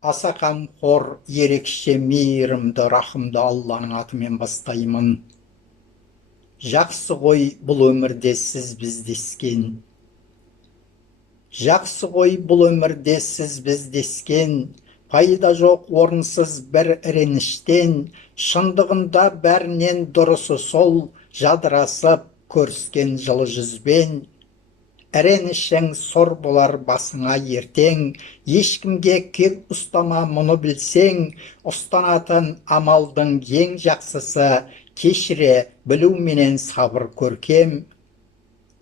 Аса қамқор, ерекше мейірімді, рахымды Алланың атымен бастаймын. Жақсы ғой бұл өмірде сіз біздескен. Жақсы ғой бұл өмірде сіз біздескен. Пайда жоқ орынсыз бір іреніштен, шындығында бәрінен дұрысы сол, жадырасып көріскен жылы жүзбен. Іренішің сор болар басыңа ертең, ешкімге кек ұстама мұны білсең, ұстанатын амалдың ең жақсысы, кешіре білу менен сабыр көркем.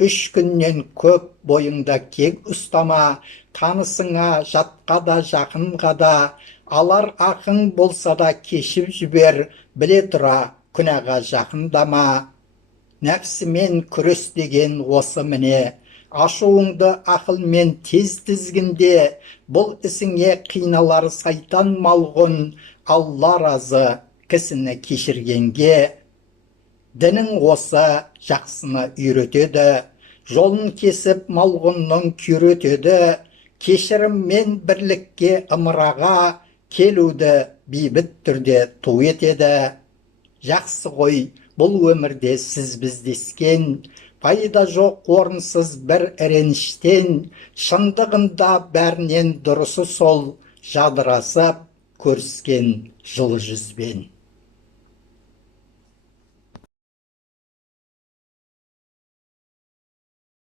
3 күннен көп бойыңда кек ұстама, танысыңа, жатқа да жақынға да, алар ақың болса да кешіп жібер, біле тұра күнәға жақындама. Нәпсімен күрес деген осы міне, ашуыңды ақылмен тез тізгінде, бұл ісіңе қиналар сайтан малғұн, Алла разы кісіні кешіргенге. Дінің осы жақсыны үйретеді, жолын кесіп малғұнның күйретеді, кешіріммен бірлікке ымыраға, келуді бейбіт түрде ту етеді. Жақсы ғой бұл өмірде сіз біздескен, пайда жоқ орынсыз бір іреніштен, шындығында бәрінен дұрысы сол, жадырасып көріскен жылы жүзбен.